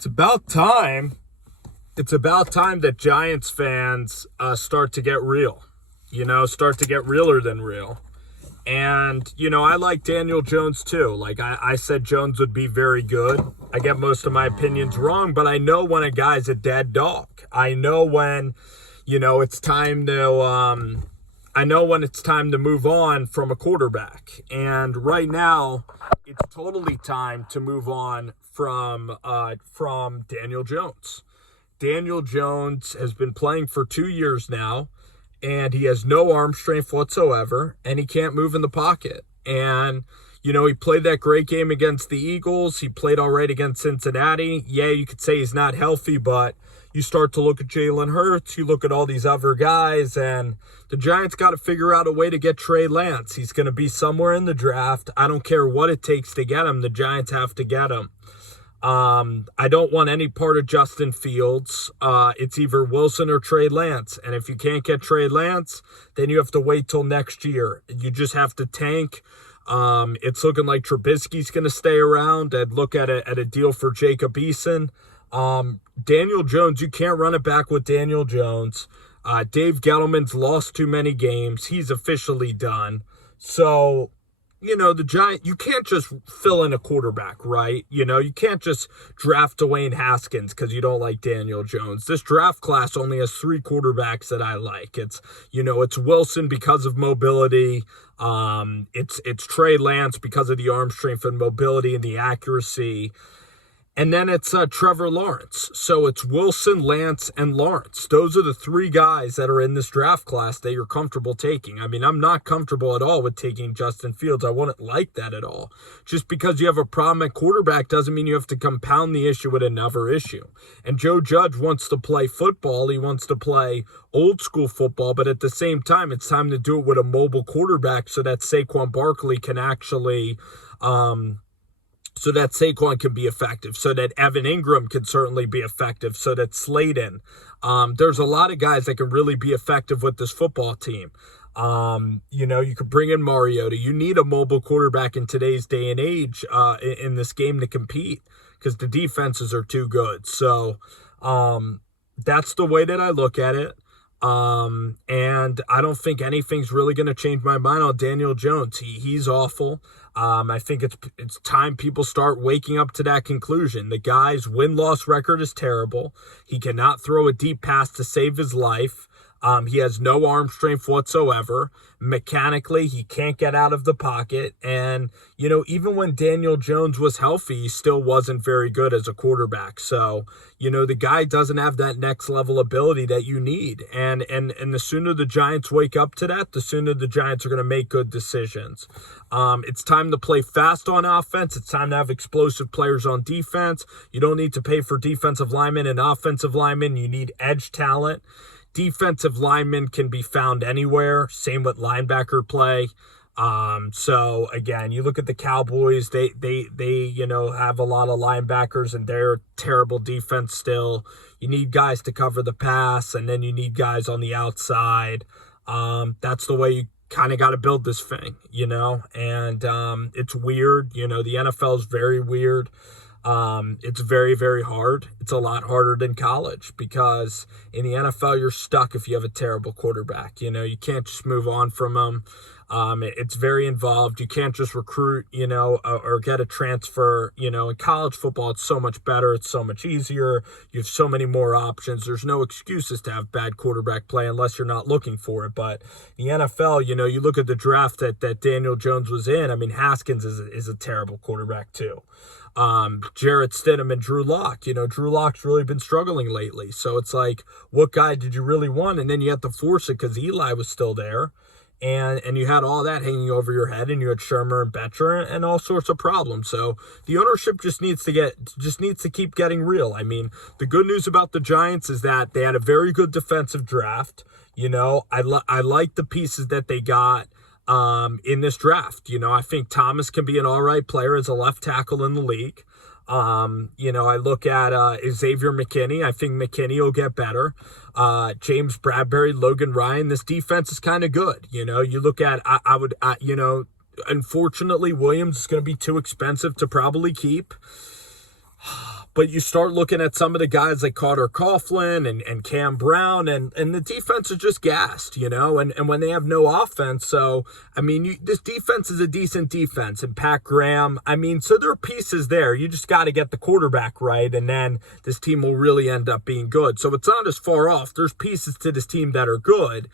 It's about time. It's about time that Giants fans start to get real. Start to get realer than real. And, I like Daniel Jones too. Like I said Jones would be very good. I get most of my opinions wrong, but I know when a guy's a dead dog. I know when, it's time to move on from a quarterback. And right now, it's totally time to move on from Daniel Jones. Daniel Jones has been playing for 2 years now, and he has no arm strength whatsoever, and he can't move in the pocket. And, he played that great game against the Eagles. He played all right against Cincinnati. Yeah, you could say he's not healthy, but you start to look at Jalen Hurts, you look at all these other guys, and the Giants got to figure out a way to get Trey Lance. He's going to be somewhere in the draft. I don't care what it takes to get him. The Giants have to get him. I don't want any part of Justin Fields. It's either Wilson or Trey Lance. And if you can't get Trey Lance, then you have to wait till next year. You just have to tank. It's looking like Trubisky's going to stay around. I'd look at a deal for Jacob Eason. Daniel Jones, you can't run it back with Daniel Jones. Dave Gettleman's lost too many games. He's officially done. So, the Giants, you can't just fill in a quarterback, right? You can't just draft Dwayne Haskins because you don't like Daniel Jones. This draft class only has 3 quarterbacks that I like. It's Wilson because of mobility. It's Trey Lance because of the arm strength and mobility and the accuracy. And then it's Trevor Lawrence. So it's Wilson, Lance, and Lawrence. Those are the 3 guys that are in this draft class that you're comfortable taking. I mean, I'm not comfortable at all with taking Justin Fields. I wouldn't like that at all. Just because you have a problem at quarterback doesn't mean you have to compound the issue with another issue. And Joe Judge wants to play football. He wants to play old school football, but at the same time, it's time to do it with a mobile quarterback so that Saquon Barkley can actually so that Saquon can be effective, so that Evan Ingram can certainly be effective, so that Slayton. There's a lot of guys that can really be effective with this football team. You could bring in Mariota. You need a mobile quarterback in today's day and age in this game to compete because the defenses are too good. So that's the way that I look at it. And I don't think anything's really going to change my mind on Daniel Jones. He's awful. I think it's time people start waking up to that conclusion. The guy's win-loss record is terrible. He cannot throw a deep pass to save his life. He has no arm strength whatsoever. Mechanically, he can't get out of the pocket. And, even when Daniel Jones was healthy, he still wasn't very good as a quarterback. So, the guy doesn't have that next level ability that you need. And the sooner the Giants wake up to that, the sooner the Giants are going to make good decisions. It's time to play fast on offense. It's time to have explosive players on defense. You don't need to pay for defensive linemen and offensive linemen. You need edge talent. Defensive linemen can be found anywhere. Same with linebacker play. So again, you look at the Cowboys, they have a lot of linebackers and they're terrible defense still. You need guys to cover the pass, and then you need guys on the outside. That's the way you kind of got to build this thing, and it's weird. The NFL is very weird. It's very, very hard. It's a lot harder than college because in the NFL, you're stuck if you have a terrible quarterback. You can't just move on from them. It's very involved. You can't just recruit, or get a transfer. In college football, it's so much better. It's so much easier. You have so many more options. There's no excuses to have bad quarterback play unless you're not looking for it. But the NFL, you look at the draft that Daniel Jones was in. I mean, Haskins is a terrible quarterback too. Jarrett Stidham and Drew Lock. Drew Lock's really been struggling lately. So it's like, what guy did you really want? And then you had to force it because Eli was still there. And you had all that hanging over your head, and you had Shermer and Betcher and all sorts of problems. So the ownership just needs to keep getting real. I mean, the good news about the Giants is that they had a very good defensive draft. I like the pieces that they got in this draft. I think Thomas can be an all right player as a left tackle in the league. I look at Xavier McKinney. I think McKinney will get better. James Bradbury, Logan Ryan. This defense is kind of good. You look at, unfortunately, Williams is going to be too expensive to probably keep. But you start looking at some of the guys like Carter Coughlin and Cam Brown, and the defense is just gassed, and when they have no offense. So, I mean, this defense is a decent defense. And Pat Graham, I mean, so there are pieces there. You just got to get the quarterback right, and then this team will really end up being good. So it's not as far off. There's pieces to this team that are good.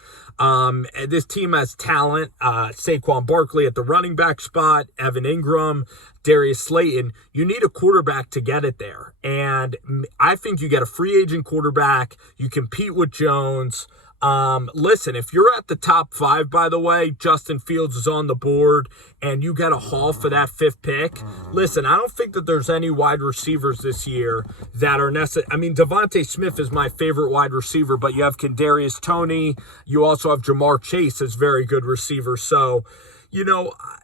This team has talent. Saquon Barkley at the running back spot, Evan Ingram, Darius Slayton. You need a quarterback to get it there. And I think you get a free agent quarterback. You compete with Jones. Listen, if you're at the top 5, by the way, Justin Fields is on the board, and you get a haul for that 5th pick. Listen, I don't think that there's any wide receivers this year that are necessary. I mean, Devontae Smith is my favorite wide receiver, but you have Kadarius Toney. You also have Jamar Chase as very good receiver. So,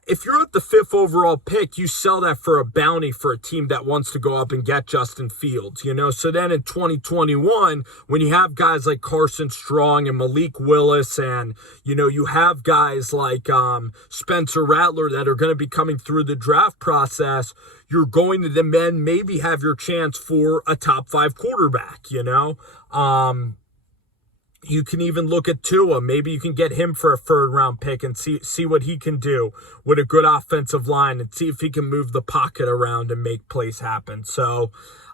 if you're at the 5th overall pick, you sell that for a bounty for a team that wants to go up and get Justin Fields, So then in 2021, when you have guys like Carson Strong and Malik Willis, and, you have guys like Spencer Rattler that are going to be coming through the draft process, you're going to then maybe have your chance for a top 5 quarterback, You can even look at Tua. Maybe you can get him for a 3rd-round pick and see what he can do with a good offensive line, and see if he can move the pocket around and make plays happen. So,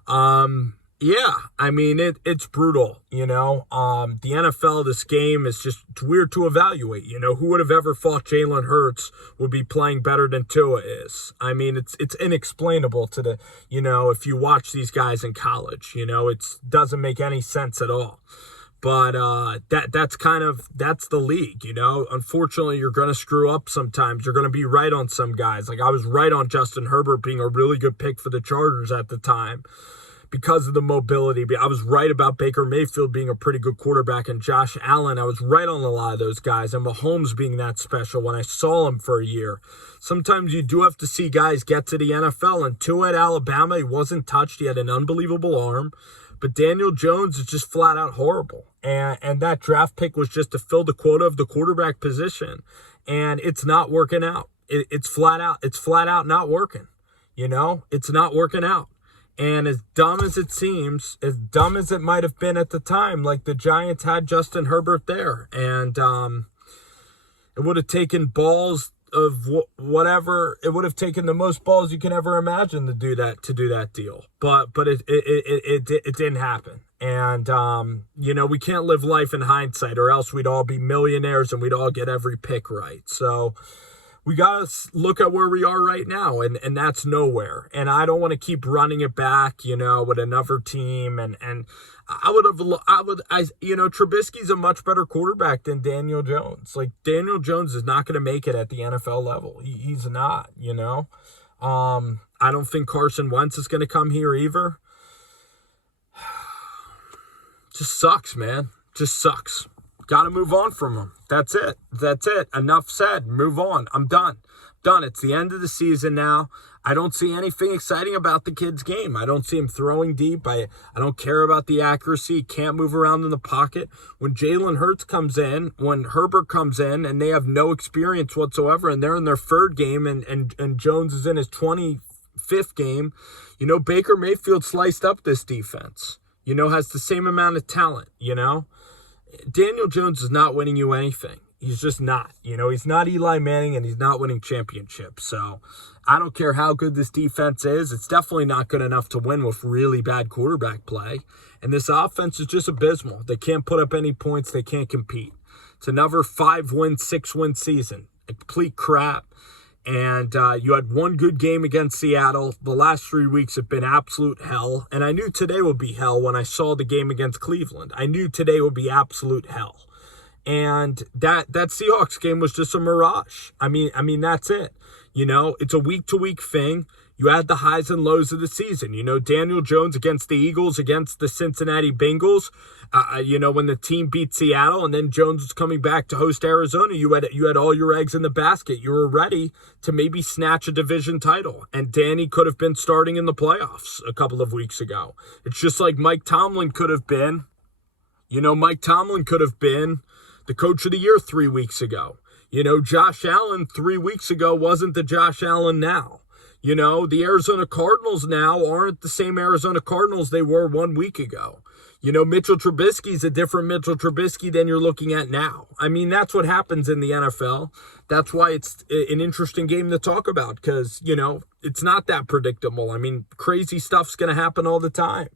yeah, I mean, it's brutal, The NFL, this game is just weird to evaluate. Who would have ever thought Jalen Hurts would be playing better than Tua is? I mean, it's inexplainable to the, if you watch these guys in college, it doesn't make any sense at all. But that's the league, Unfortunately, you're going to screw up sometimes. You're going to be right on some guys. Like, I was right on Justin Herbert being a really good pick for the Chargers at the time because of the mobility. I was right about Baker Mayfield being a pretty good quarterback, and Josh Allen. I was right on a lot of those guys, and Mahomes being that special when I saw him for a year. Sometimes you do have to see guys get to the NFL, and Tua at Alabama, he wasn't touched. He had an unbelievable arm. But Daniel Jones is just flat out horrible. And that draft pick was just to fill the quota of the quarterback position. And it's not working out. It's flat out not working. It's not working out. And as dumb as it seems, as dumb as it might have been at the time, like, the Giants had Justin Herbert there. And it would have taken balls of whatever. It would have taken the most balls you can ever imagine to do that deal, but it didn't happen. And we can't live life in hindsight, or else we'd all be millionaires and we'd all get every pick right. So we gotta look at where we are right now, and that's nowhere. And I don't want to keep running it back, with another team. And Trubisky's a much better quarterback than Daniel Jones. Like, Daniel Jones is not going to make it at the NFL level. He's not, I don't think Carson Wentz is going to come here either. Just sucks, man. Just sucks. Got to move on from him. That's it. Enough said. Move on. I'm done. It's the end of the season now. I don't see anything exciting about the kid's game. I don't see him throwing deep. I don't care about the accuracy. He can't move around in the pocket. When Jalen Hurts comes in, when Herbert comes in, and they have no experience whatsoever, and they're in their 3rd game, and Jones is in his 25th game, Baker Mayfield sliced up this defense. Has the same amount of talent, Daniel Jones is not winning you anything. He's just not. He's not Eli Manning, and he's not winning championships. So I don't care how good this defense is. It's definitely not good enough to win with really bad quarterback play. And this offense is just abysmal. They can't put up any points. They can't compete. It's another 5-win, 6-win season. A complete crap. And you had one good game against Seattle. The last 3 weeks have been absolute hell. And I knew today would be hell when I saw the game against Cleveland. I knew today would be absolute hell. And that Seahawks game was just a mirage. I mean, that's it. It's a week-to-week thing. You had the highs and lows of the season. Daniel Jones against the Eagles, against the Cincinnati Bengals. When the team beat Seattle, and then Jones was coming back to host Arizona, you had all your eggs in the basket. You were ready to maybe snatch a division title. And Danny could have been starting in the playoffs a couple of weeks ago. It's just like Mike Tomlin could have been. Mike Tomlin could have been the coach of the year 3 weeks ago. Josh Allen 3 weeks ago wasn't the Josh Allen now. You know, the Arizona Cardinals now aren't the same Arizona Cardinals they were 1 week ago. You know, Mitchell Trubisky's a different Mitchell Trubisky than you're looking at now. I mean, that's what happens in the NFL. That's why it's an interesting game to talk about because, you know, it's not that predictable. I mean, crazy stuff's going to happen all the time.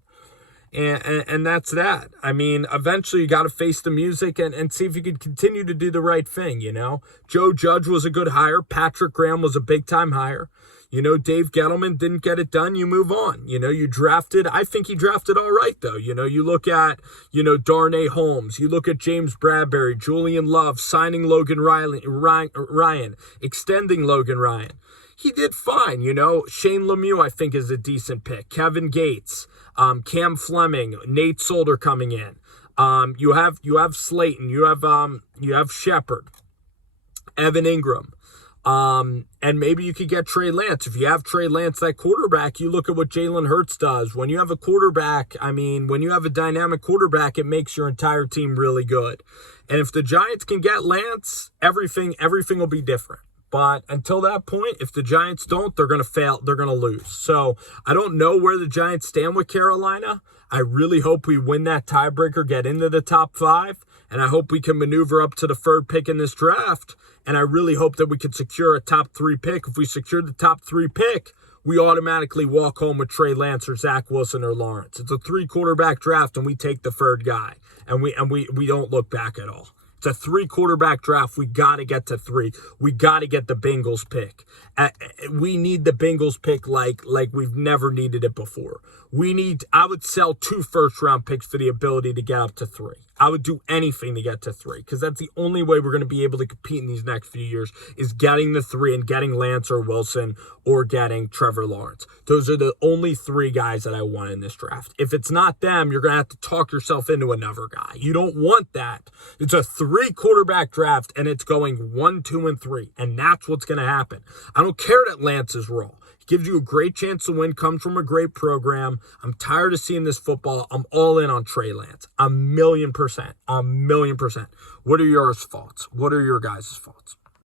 And that's that. I mean, eventually you got to face the music and see if you can continue to do the right thing, you know. Joe Judge was a good hire. Patrick Graham was a big-time hire. You know, Dave Gettleman didn't get it done. You move on. You know, you drafted. I think he drafted all right, though. You know, you look at, you know, Darnay Holmes. You look at James Bradbury, Julian Love, signing Logan Ryan, extending Logan Ryan. He did fine, you know. Shane Lemieux, I think, is a decent pick. Kevin Gates, Cam Fleming, Nate Solder coming in. You have Slayton. You have Shepard, Evan Ingram. And maybe you could get Trey Lance. If you have Trey Lance, that quarterback, you look at what Jalen Hurts does. When you have a quarterback, I mean, when you have a dynamic quarterback, it makes your entire team really good. And if the Giants can get Lance, everything will be different. But until that point, if the Giants don't, they're going to fail. They're going to lose. So I don't know where the Giants stand with Carolina. I really hope we win that tiebreaker, get into the top 5. And I hope we can maneuver up to the 3rd pick in this draft. And I really hope that we can secure a top 3 pick. If we secure the top 3 pick, we automatically walk home with Trey Lance or Zach Wilson or Lawrence. It's a 3 quarterback draft, and we take the 3rd guy. And we don't look back at all. It's a 3 quarterback draft. We got to get to 3. We got to get the Bengals pick. We need the Bengals pick like we've never needed it before. I would sell 2 first-round picks for the ability to get up to 3. I would do anything to get to 3 because that's the only way we're going to be able to compete in these next few years is getting the 3 and getting Lance or Wilson or getting Trevor Lawrence. Those are the only 3 guys that I want in this draft. If it's not them, you're going to have to talk yourself into another guy. You don't want that. It's a 3 quarterback draft and it's going 1, 2, and 3. And that's what's going to happen. I don't care that Lance is raw. Gives you a great chance to win, comes from a great program. I'm tired of seeing this football. I'm all in on Trey Lance. 1,000,000%. 1,000,000%. What are your thoughts? What are your guys' thoughts?